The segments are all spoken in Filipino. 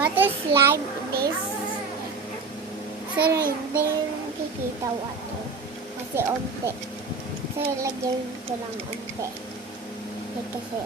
What is slime is? So, hindi yung kikita water. Kasi onte. So, lagyan ko lang onte. Kasi,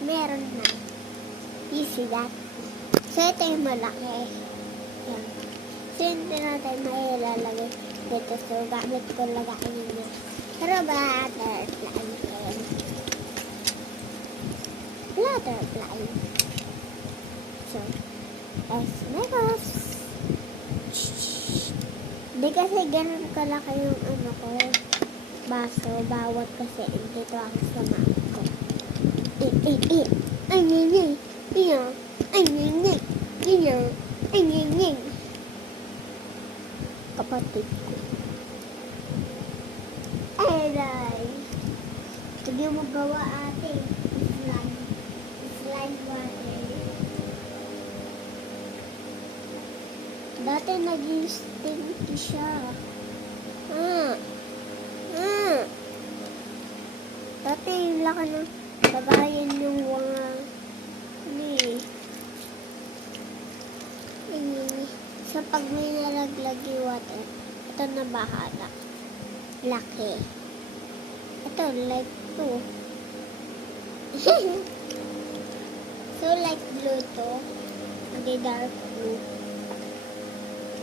meron na. You see that? So, ito yung malaki. Yan. So, hindi natin mailalagay dito. So, gamit ko lagayin niya. Pero butterfly. Butterfly. So, as next. Di kasi ganun kalaki yung ano ko. Baso. Bawat kasi dito ako sa map ko. Kapatid ko. Aray. Sige mo gawa ate. Slime. Slime water. Dati naging stinky siya. Dati yung laki ng lagayan yung mga so pag may nalaglag yung water, ito na bahala. Laki. Ito, like 2. So, like blue to. Hindi dark blue.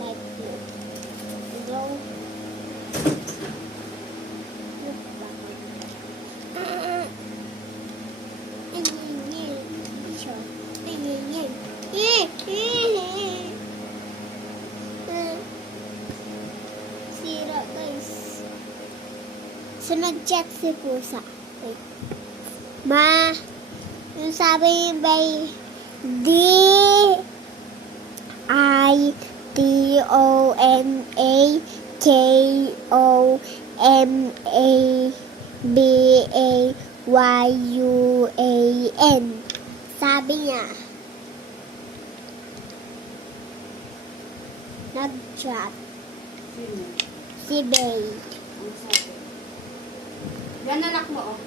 Like blue. Go. Sira guys. So nag-chat si pusa. Wait. Ma, yung sabi yung by DITOMAKOMABAYUAN. Sabi niya, nag-chat. Si Bay. Yan anak mo, oh.